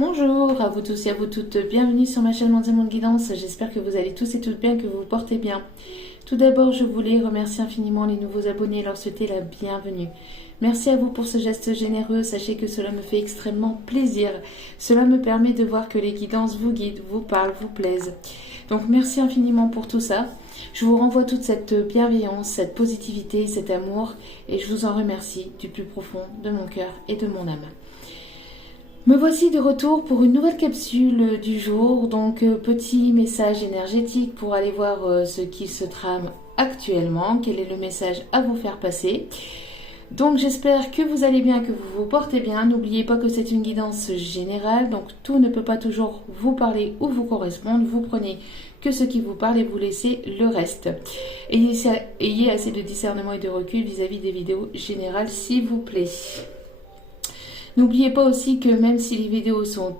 Bonjour à vous tous et à vous toutes, bienvenue sur ma chaîne Monde Guidance, j'espère que vous allez tous et toutes bien, que vous vous portez bien. Tout d'abord, je voulais remercier infiniment les nouveaux abonnés et leur souhaiter la bienvenue. Merci à vous pour ce geste généreux, sachez que cela me fait extrêmement plaisir. Cela me permet de voir que les guidances vous guident, vous parlent, vous plaisent. Donc merci infiniment pour tout ça. Je vous renvoie toute cette bienveillance, cette positivité, cet amour et je vous en remercie du plus profond de mon cœur et de mon âme. Me voici de retour pour une nouvelle capsule du jour, donc petit message énergétique pour aller voir ce qui se trame actuellement, quel est le message à vous faire passer. Donc j'espère que vous allez bien, que vous vous portez bien. N'oubliez pas que c'est une guidance générale, donc tout ne peut pas toujours vous parler ou vous correspondre. Vous prenez que ce qui vous parle et vous laissez le reste. Ayez assez de discernement et de recul vis-à-vis des vidéos générales, s'il vous plaît. N'oubliez pas aussi que même si les vidéos sont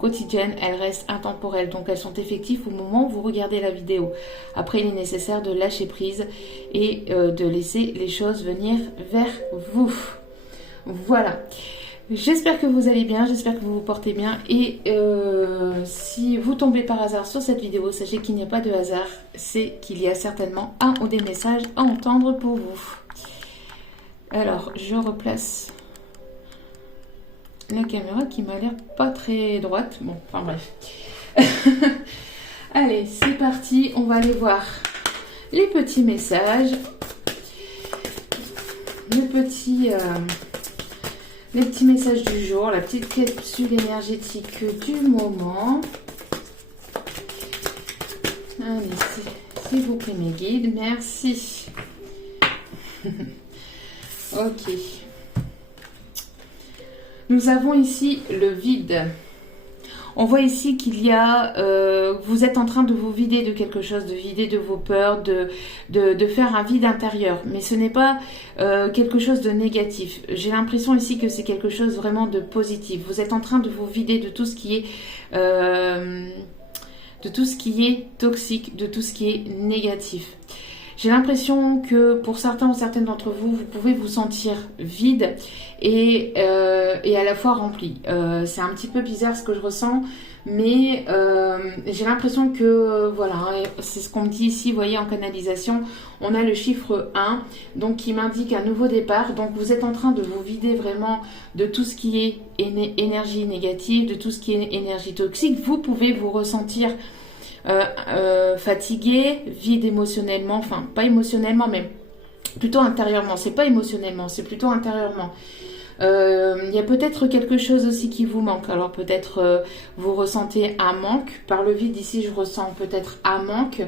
quotidiennes, elles restent intemporelles, donc elles sont effectives au moment où vous regardez la vidéo. Après, il est nécessaire de lâcher prise et de laisser les choses venir vers vous. Voilà. J'espère que vous allez bien, j'espère que vous vous portez bien et si vous tombez par hasard sur cette vidéo, sachez qu'il n'y a pas de hasard, c'est qu'il y a certainement un ou des messages à entendre pour vous. Alors, je replace la caméra qui m'a l'air pas très droite. Bon, enfin bref. Allez, c'est parti. On va aller voir les petits messages. Les petits messages du jour. La petite capsule énergétique du moment. Allez, s'il vous plaît mes guides. Merci. Ok. Nous avons ici le vide. On voit ici qu'il y a, vous êtes en train de vous vider de quelque chose, de vider de vos peurs, de faire un vide intérieur. Mais ce n'est pas quelque chose de négatif. J'ai l'impression ici que c'est quelque chose vraiment de positif. Vous êtes en train de vous vider de tout ce qui est, toxique, de tout ce qui est négatif. J'ai l'impression que pour certains ou certaines d'entre vous, vous pouvez vous sentir vide et à la fois rempli. C'est un petit peu bizarre ce que je ressens, mais j'ai l'impression que, voilà, c'est ce qu'on me dit ici, vous voyez, en canalisation, on a le chiffre 1, donc qui m'indique un nouveau départ. Donc vous êtes en train de vous vider vraiment de tout ce qui est énergie négative, de tout ce qui est énergie toxique. Vous pouvez vous ressentir fatigué, vide émotionnellement, enfin pas émotionnellement mais plutôt intérieurement, c'est pas émotionnellement, c'est plutôt intérieurement. Il y a peut-être quelque chose aussi qui vous manque, alors peut-être vous ressentez un manque, par le vide ici je ressens peut-être un manque,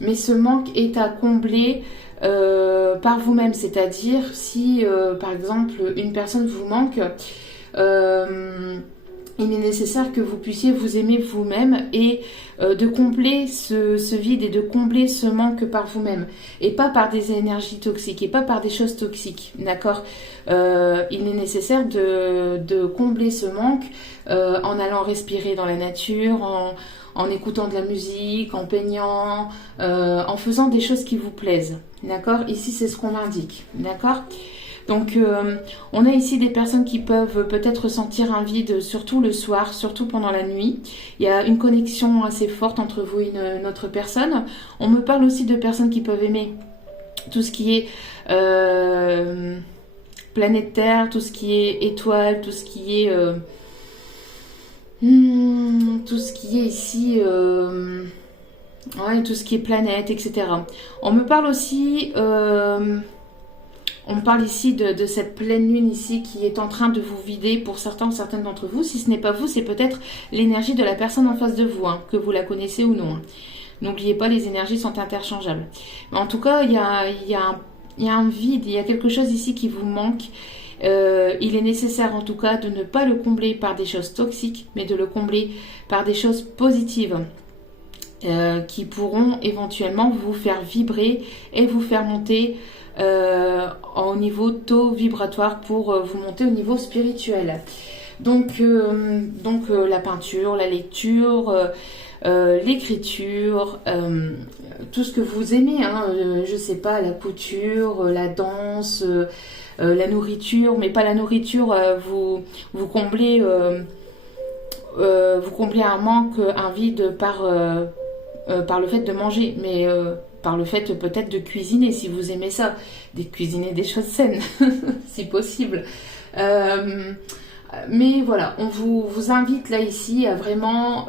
mais ce manque est à combler par vous-même, c'est-à-dire si par exemple une personne vous manque, il est nécessaire que vous puissiez vous aimer vous-même et de combler ce vide et de combler ce manque par vous-même et pas par des énergies toxiques et pas par des choses toxiques, d'accord. Il est nécessaire de combler ce manque en allant respirer dans la nature, en écoutant de la musique, en peignant, en faisant des choses qui vous plaisent, d'accord. Ici c'est ce qu'on indique, d'accord. Donc on a ici des personnes qui peuvent peut-être ressentir un vide, surtout le soir, surtout pendant la nuit. Il y a une connexion assez forte entre vous et une autre personne. On me parle aussi de personnes qui peuvent aimer tout ce qui est planète Terre, tout ce qui est étoiles, tout ce qui est ici, ouais, tout ce qui est planète, etc. On me parle aussi on parle ici de cette pleine lune ici qui est en train de vous vider pour certains ou certaines d'entre vous. Si ce n'est pas vous, c'est peut-être l'énergie de la personne en face de vous, hein, que vous la connaissez ou non. Hein. N'oubliez pas, les énergies sont interchangeables. Mais en tout cas, il y a un vide, il y a quelque chose ici qui vous manque. Il est nécessaire en tout cas de ne pas le combler par des choses toxiques, mais de le combler par des choses positives. Qui pourront éventuellement vous faire vibrer et vous faire monter au niveau taux vibratoire pour vous monter au niveau spirituel. Donc la peinture, la lecture, l'écriture, tout ce que vous aimez, hein, je sais pas, la couture, la danse, la nourriture, mais pas la nourriture, vous comblez un manque, un vide par le fait de manger, mais par le fait peut-être de cuisiner, si vous aimez ça, de cuisiner des choses saines, si possible. Mais voilà, on vous invite là ici à vraiment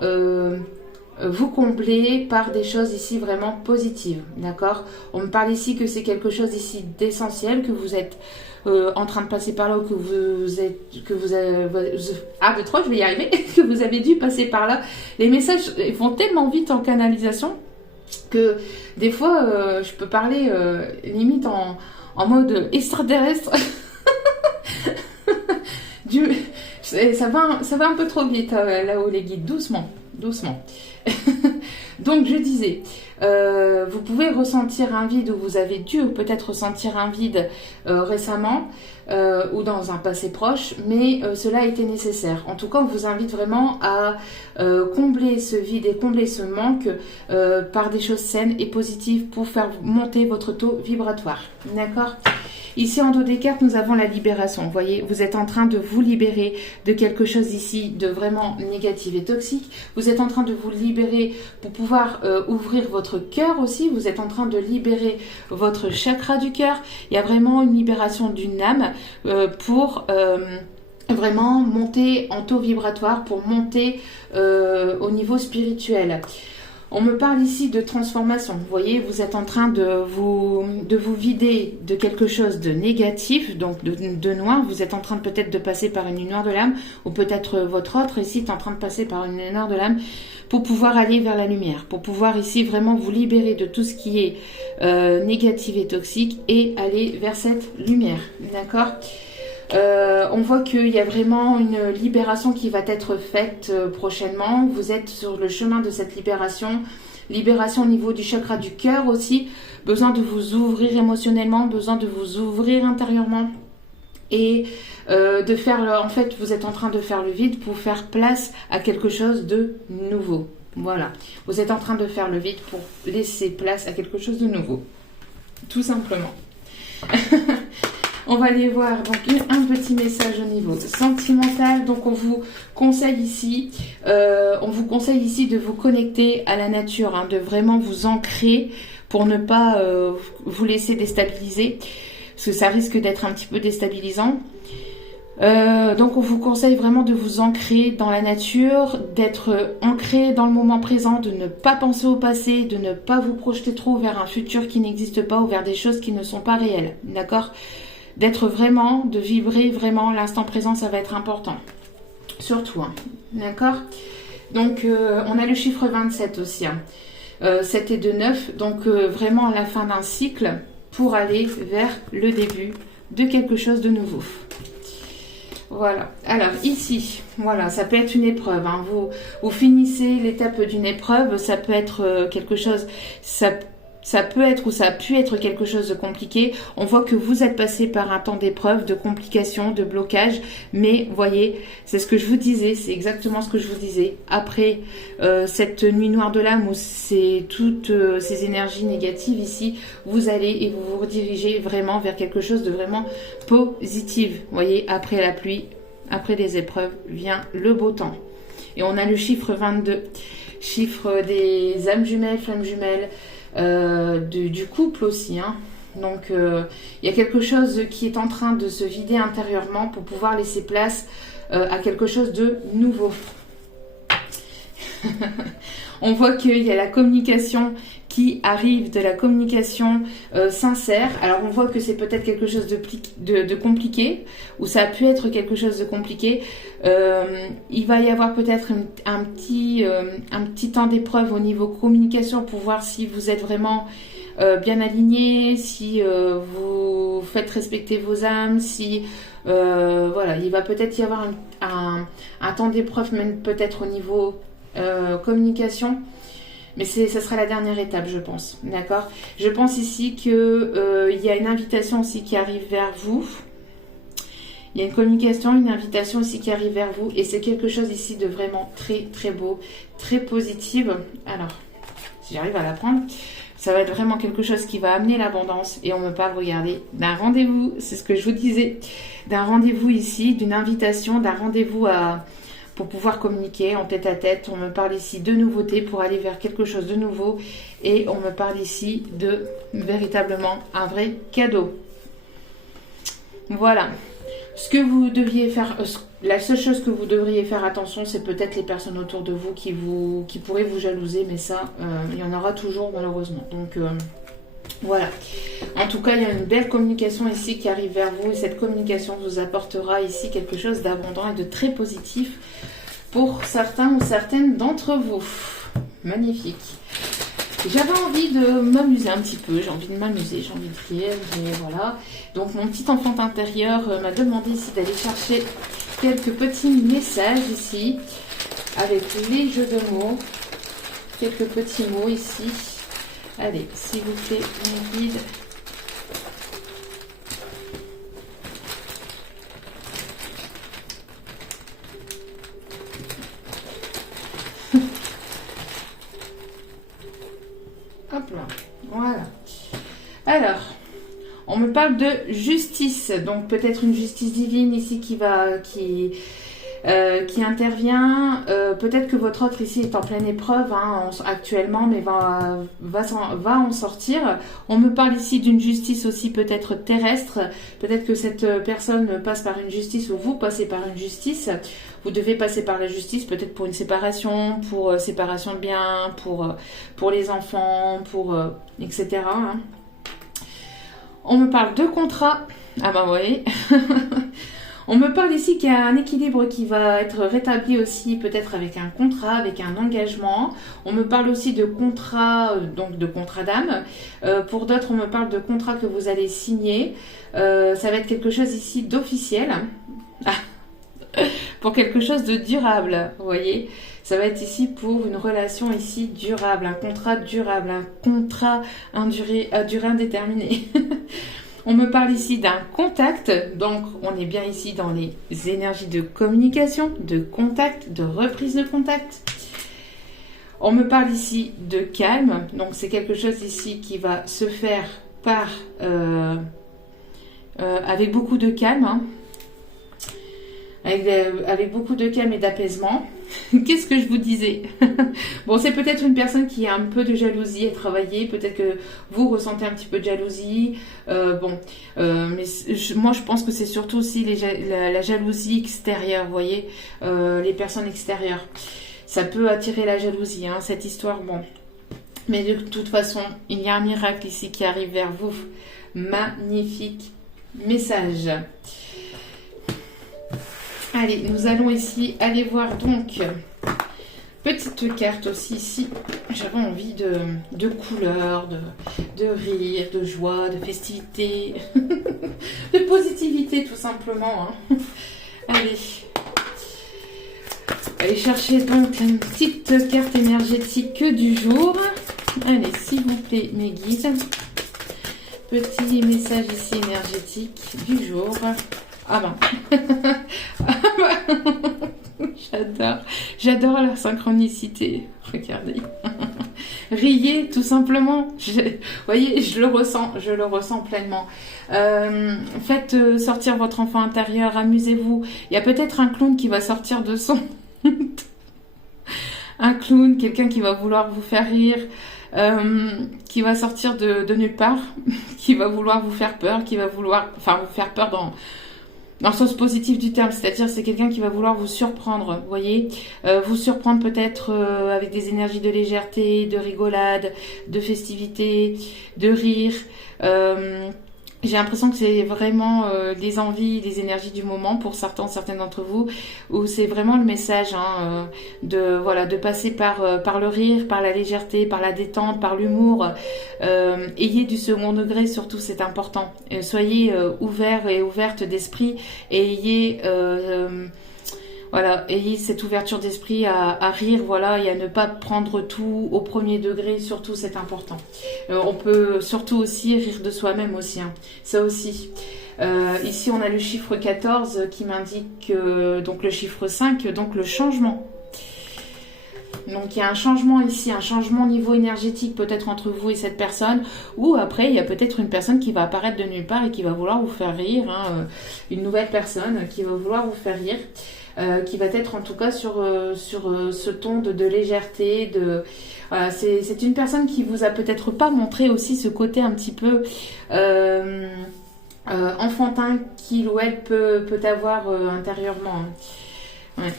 vous combler par des choses ici vraiment positives, d'accord? On me parle ici que c'est quelque chose ici d'essentiel, que vous êtes en train de passer par là, ou que vous avez, je vais y arriver, que vous avez dû passer par là. Les messages vont tellement vite en canalisation que des fois, je peux parler limite en mode extraterrestre. Ça va un peu trop vite là-haut les guides, doucement. Donc je disais, vous pouvez ressentir un vide, ou vous avez dû peut-être ressentir un vide récemment ou dans un passé proche, mais cela a été nécessaire. En tout cas, on vous invite vraiment à combler ce vide et combler ce manque par des choses saines et positives pour faire monter votre taux vibratoire. D'accord ? Ici, en dos des cartes, nous avons la libération. Vous voyez, vous êtes en train de vous libérer de quelque chose ici de vraiment négatif et toxique. Vous êtes en train de vous libérer pour pouvoir ouvrir votre cœur aussi. Vous êtes en train de libérer votre chakra du cœur. Il y a vraiment une libération d'une âme pour vraiment monter en taux vibratoire, pour monter au niveau spirituel. On me parle ici de transformation. Vous voyez, vous êtes en train de vous vider de quelque chose de négatif, donc de noir. Vous êtes en train peut-être de passer par une nuit noire de l'âme, ou peut-être votre autre ici est en train de passer par une nuit noire de l'âme pour pouvoir aller vers la lumière, pour pouvoir ici vraiment vous libérer de tout ce qui est négatif et toxique et aller vers cette lumière. D'accord ? On voit qu'il y a vraiment une libération qui va être faite prochainement. Vous êtes sur le chemin de cette libération. Libération au niveau du chakra du cœur aussi. Besoin de vous ouvrir émotionnellement, besoin de vous ouvrir intérieurement. Et de faire, en fait, vous êtes en train de faire le vide pour faire place à quelque chose de nouveau. Voilà. Vous êtes en train de faire le vide pour laisser place à quelque chose de nouveau. Tout simplement. On va aller voir donc un petit message au niveau sentimental. Donc on vous conseille ici, de vous connecter à la nature, hein, de vraiment vous ancrer pour ne pas vous laisser déstabiliser, parce que ça risque d'être un petit peu déstabilisant. Donc on vous conseille vraiment de vous ancrer dans la nature, d'être ancré dans le moment présent, de ne pas penser au passé, de ne pas vous projeter trop vers un futur qui n'existe pas ou vers des choses qui ne sont pas réelles, d'accord ? D'être vraiment, de vibrer vraiment l'instant présent, ça va être important. Surtout, hein. D'accord ? Donc, on a le chiffre 27 aussi. Hein. 7 et 2, 9. Donc, vraiment à la fin d'un cycle pour aller vers le début de quelque chose de nouveau. Voilà. Alors, ici, voilà, ça peut être une épreuve. Hein. Vous finissez l'étape d'une épreuve. Ça peut être quelque chose... Ça peut être ou ça a pu être quelque chose de compliqué. On voit que vous êtes passé par un temps d'épreuve, de complications, de blocage. Mais voyez, c'est ce que je vous disais, c'est exactement ce que je vous disais. Après cette nuit noire de l'âme où c'est toutes ces énergies négatives ici, vous allez et vous vous redirigez vraiment vers quelque chose de vraiment positif. Voyez, après la pluie, après les épreuves, vient le beau temps. Et on a le chiffre 22, chiffre des âmes jumelles, flammes jumelles, du couple aussi, hein. Donc il y a quelque chose qui est en train de se vider intérieurement pour pouvoir laisser place à quelque chose de nouveau. On voit qu'il y a la communication qui arrive, de la communication sincère. Alors on voit que c'est peut-être quelque chose de compliqué, ou ça a pu être quelque chose de compliqué. Il va y avoir peut-être un petit temps d'épreuve au niveau communication pour voir si vous êtes vraiment bien aligné, si vous faites respecter vos âmes, si voilà, il va peut-être y avoir un temps d'épreuve, même peut-être au niveau communication. Mais ça sera la dernière étape, je pense. D'accord ? Je pense ici qu'il y a une invitation aussi qui arrive vers vous. Il y a une communication, une invitation aussi qui arrive vers vous. Et c'est quelque chose ici de vraiment très, très beau, très positif. Alors, si j'arrive à la prendre. Ça va être vraiment quelque chose qui va amener l'abondance. Et on me parle, regardez, d'un rendez-vous, c'est ce que je vous disais, d'un rendez-vous ici, d'une invitation, d'un rendez-vous pour pouvoir communiquer en tête à tête. On me parle ici de nouveautés pour aller vers quelque chose de nouveau. Et on me parle ici de véritablement un vrai cadeau. Voilà. Ce que vous deviez faire, la seule chose que vous devriez faire attention, c'est peut-être les personnes autour de vous qui pourraient vous jalouser, mais ça, il y en aura toujours malheureusement. Donc voilà. En tout cas, il y a une belle communication ici qui arrive vers vous et cette communication vous apportera ici quelque chose d'abondant et de très positif pour certains ou certaines d'entre vous. Magnifique. J'avais envie de m'amuser un petit peu, j'ai envie de m'amuser, j'ai envie de rire, et voilà. Donc mon petit enfant intérieur m'a demandé ici d'aller chercher quelques petits messages ici, avec les jeux de mots, quelques petits mots ici. Allez, s'il vous plaît, mes guides. Hop là, voilà. Alors, on me parle de justice, donc peut-être une justice divine ici qui intervient. Peut-être que votre autre ici est en pleine épreuve actuellement, mais va en sortir. On me parle ici d'une justice aussi peut-être terrestre. Peut-être que cette personne passe par une justice ou vous passez par une justice. Vous devez passer par la justice, peut-être pour une séparation, pour séparation de biens, pour les enfants, etc. Hein. On me parle de contrat. Ah bah oui. On me parle ici qu'il y a un équilibre qui va être rétabli aussi, peut-être avec un contrat, avec un engagement. On me parle aussi de contrat, donc de contrat d'âme. Pour d'autres, on me parle de contrat que vous allez signer. Ça va être quelque chose ici d'officiel. Pour quelque chose de durable, vous voyez. Ça va être ici pour une relation ici durable, un contrat durable, un contrat à durée indéterminée. On me parle ici d'un contact, donc on est bien ici dans les énergies de communication, de contact, de reprise de contact. On me parle ici de calme, donc c'est quelque chose ici qui va se faire avec beaucoup de calme, hein. Avec beaucoup de calme et d'apaisement. Qu'est-ce que je vous disais? Bon, c'est peut-être une personne qui a un peu de jalousie à travailler. Peut-être que vous ressentez un petit peu de jalousie. Mais moi, je pense que c'est surtout aussi la jalousie extérieure, vous voyez, les personnes extérieures. Ça peut attirer la jalousie, hein, cette histoire, bon. Mais de toute façon, il y a un miracle ici qui arrive vers vous. Magnifique message. Allez, nous allons ici aller voir donc, petite carte aussi ici, j'avais envie de couleurs, de rire, de joie, de festivité, de positivité tout simplement. Hein. Allez chercher donc une petite carte énergétique du jour. Allez, s'il vous plaît, mes guides, petit message ici énergétique du jour. Ah ben, j'adore la synchronicité, regardez. Riez tout simplement, vous voyez, je le ressens pleinement. Faites sortir votre enfant intérieur, amusez-vous. Il y a peut-être un clown qui va sortir de son... un clown, quelqu'un qui va vouloir vous faire rire, qui va sortir de nulle part, qui va vouloir vous faire peur, qui va vouloir... Enfin, vous faire peur dans le sens positif du terme, c'est-à-dire c'est quelqu'un qui va vouloir vous surprendre, vous voyez, vous surprendre peut-être avec des énergies de légèreté, de rigolade, de festivité, de rire. J'ai l'impression que c'est vraiment les envies, les énergies du moment pour certaines d'entre vous, où c'est vraiment le message de passer par le rire, par la légèreté, par la détente, par l'humour. Ayez du second degré, surtout c'est important. Soyez ouverts et ouvertes d'esprit et ayez cette ouverture d'esprit à rire, et à ne pas prendre tout au premier degré, surtout c'est important. On peut surtout aussi rire de soi-même aussi, hein. Ça aussi. Ici on a le chiffre 14 qui m'indique donc le chiffre 5, donc le changement. Donc il y a un changement ici, un changement au niveau énergétique peut-être entre vous et cette personne, ou après il y a peut-être une personne qui va apparaître de nulle part et qui va vouloir vous faire rire, hein, une nouvelle personne qui va vouloir vous faire rire, qui va être en tout cas sur ce ton de légèreté, voilà, c'est une personne qui vous a peut-être pas montré aussi ce côté un petit peu enfantin qu'il ou elle peut avoir intérieurement. Ouais.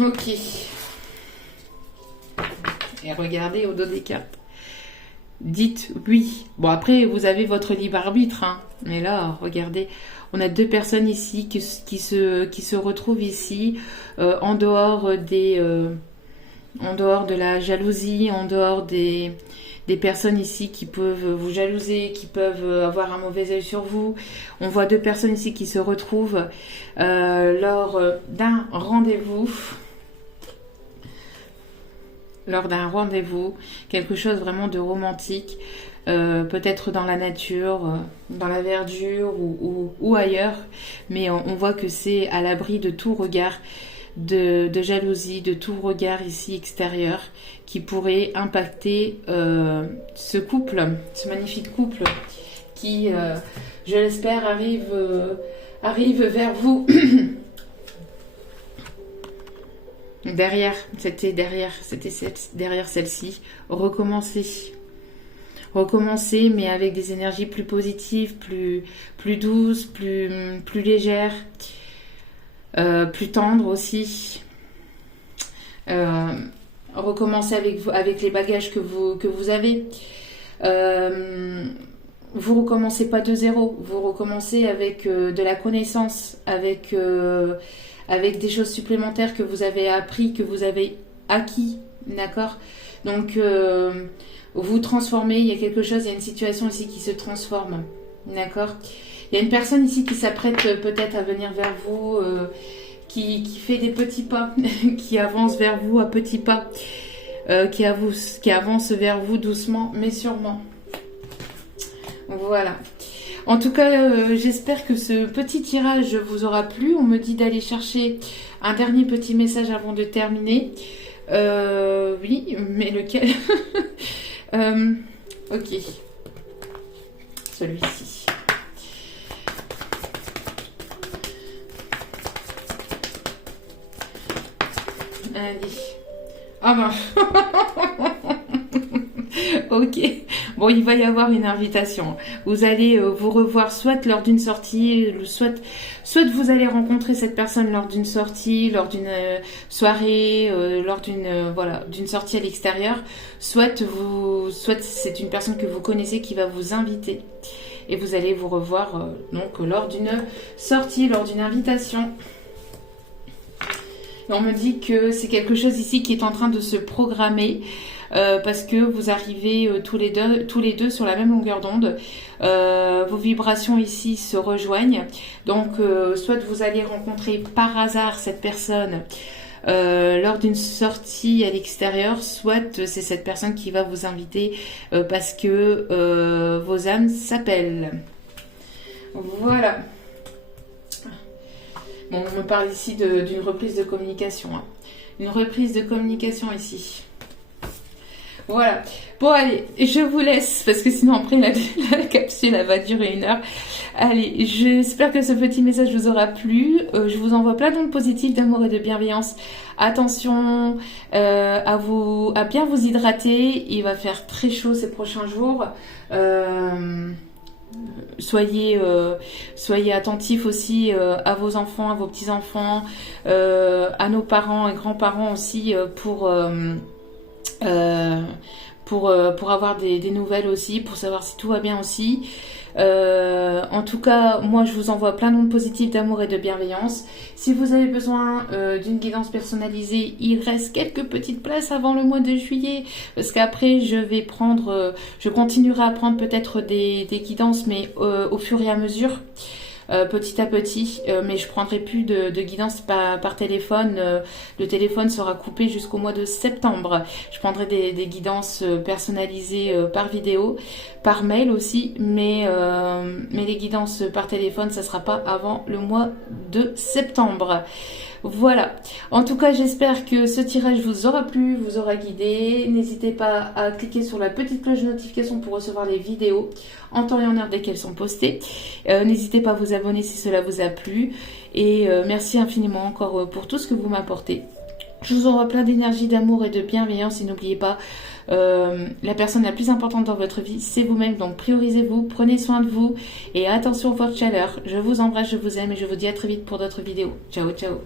Ok. Et regardez au dos des cartes. Dites oui. Bon, après, vous avez votre libre arbitre. Hein. Mais là, regardez, on a deux personnes ici qui se retrouvent ici, en dehors en dehors de la jalousie, en dehors des personnes ici qui peuvent vous jalouser, qui peuvent avoir un mauvais œil sur vous. On voit deux personnes ici qui se retrouvent lors d'un rendez-vous. Lors d'un rendez-vous, quelque chose vraiment de romantique, peut-être dans la nature, dans la verdure ou ailleurs, mais on voit que c'est à l'abri de tout regard de jalousie, de tout regard ici extérieur qui pourrait impacter ce couple, ce magnifique couple qui, je l'espère, arrive vers vous. C'était derrière celle-ci. Recommencer, mais avec des énergies plus positives, plus douces, plus légères, plus tendres aussi. Recommencer avec les bagages que vous avez. Vous recommencez pas de zéro, vous recommencez avec de la connaissance, avec des choses supplémentaires que vous avez appris, que vous avez acquis, d'accord? Donc, vous transformez, il y a quelque chose, il y a une situation ici qui se transforme, d'accord? Il y a une personne ici qui s'apprête peut-être à venir vers vous, qui fait des petits pas, qui avance vers vous à petits pas, qui avance vers vous doucement, mais sûrement. Voilà. En tout cas, j'espère que ce petit tirage vous aura plu. On me dit d'aller chercher un dernier petit message avant de terminer. Oui, mais lequel? Ok. Celui-ci. Allez. Ah ben. Ok. Bon, il va y avoir une invitation. Vous allez vous revoir soit lors d'une sortie, soit vous allez rencontrer cette personne lors d'une sortie, lors d'une soirée, lors d'une sortie à l'extérieur, soit c'est une personne que vous connaissez qui va vous inviter et vous allez vous revoir donc lors d'une sortie, lors d'une invitation. Et on me dit que c'est quelque chose ici qui est en train de se programmer. Parce que vous arrivez tous les deux sur la même longueur d'onde. Vos vibrations ici se rejoignent. Donc, soit vous allez rencontrer par hasard cette personne lors d'une sortie à l'extérieur, soit c'est cette personne qui va vous inviter parce que vos âmes s'appellent. Voilà. Bon, on me parle ici d'une reprise de communication. Hein. Une reprise de communication ici. Voilà. Bon, allez, je vous laisse parce que sinon après la capsule elle va durer 1 heure. Allez, j'espère que ce petit message vous aura plu. Je vous envoie plein d'ondes positives, d'amour et de bienveillance. Attention à bien vous hydrater. Il va faire très chaud ces prochains jours. Soyez attentifs aussi à vos enfants, à vos petits-enfants, à nos parents et grands-parents aussi pour avoir des nouvelles aussi, pour savoir si tout va bien aussi. En tout cas, moi je vous envoie plein d'ondes positives d'amour et de bienveillance. Si vous avez besoin d'une guidance personnalisée, il reste quelques petites places avant le mois de juillet, parce qu'après je continuerai à prendre peut-être des guidances, mais au fur et à mesure. Petit à petit, mais je prendrai plus de guidance par téléphone. Le téléphone sera coupé jusqu'au mois de septembre. Je prendrai des guidances personnalisées par vidéo, par mail aussi, mais les guidances par téléphone, ça sera pas avant le mois de septembre. Voilà. En tout cas, j'espère que ce tirage vous aura plu, vous aura guidé. N'hésitez pas à cliquer sur la petite cloche de notification pour recevoir les vidéos en temps et en heure dès qu'elles sont postées. N'hésitez pas à vous abonner si cela vous a plu. Et merci infiniment encore pour tout ce que vous m'apportez. Je vous envoie plein d'énergie, d'amour et de bienveillance. Et n'oubliez pas, la personne la plus importante dans votre vie, c'est vous-même. Donc priorisez-vous, prenez soin de vous et attention aux fortes chaleurs. Je vous embrasse, je vous aime et je vous dis à très vite pour d'autres vidéos. Ciao, ciao.